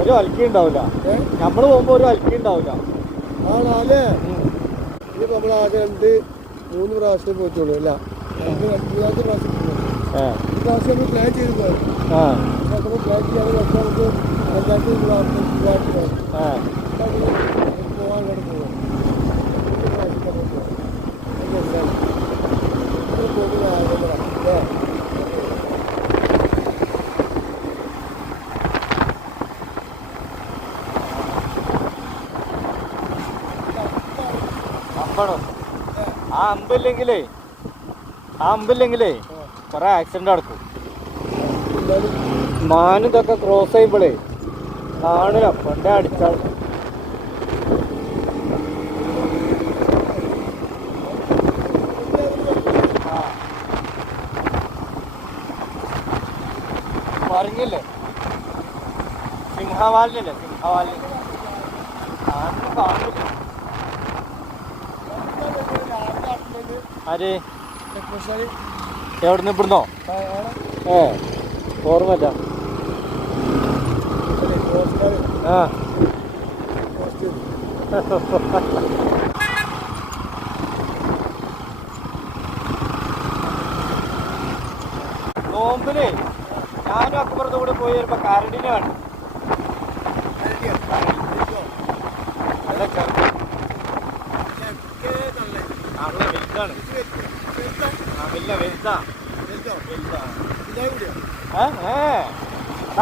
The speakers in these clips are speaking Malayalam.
ഒരു അൽക്കി ഉണ്ടാവില്ല. നമ്മള് പോകുമ്പോ ഒരു അൽക്കി ഉണ്ടാവില്ല. ആണല്ലേ? ഇത് നമ്മളാകെ 2-3 പ്രാവശ്യം പോയിട്ടുള്ളൂ. അല്ല, 2-3 പ്രാവശ്യം ഈ പ്രാവശ്യം നമ്മൾ പ്ലാൻ ചെയ്ത് പോയത്. പ്ലാൻ ചെയ്യാതെ നമുക്ക് പോകാൻ കൂടെ പോകാം. ആ അമ്പില്ലെങ്കിലേ കൊറേ ആക്സിഡന്റ് നടക്കും. മാനിതൊക്കെ ക്രോസ് ചെയ്യുമ്പോഴേ കാണില്ല, കൊണ്ടേ അടിച്ചാൽ. പറഞ്ഞില്ലേ സിംഹവാലിനല്ലേ, സിംഹവാലിന് ആരും കാണില്ല. ആര് എവിടുന്ന്? ഇവിടുന്നോ? ഓർമ്മല്ല. നോമ്പില് ഞാനും അക്ബറത്ത് കൂടെ പോയി വരുമ്പോ കരടിനെ കണ്ടു.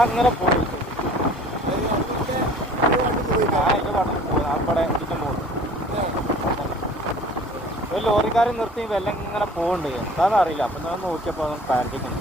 അങ്ങനെ പോയി അവിടെ ഇതിന്റെ മോള് ഒരു ലോറിക്കാരൻ നിർത്തി വെല്ലം ഇങ്ങനെ പോകണ്ട്. എന്താണെന്ന് അറിയില്ല. അപ്പൊ ഞാൻ നോക്കിയപ്പോ പാരന്റിക്കുന്നു.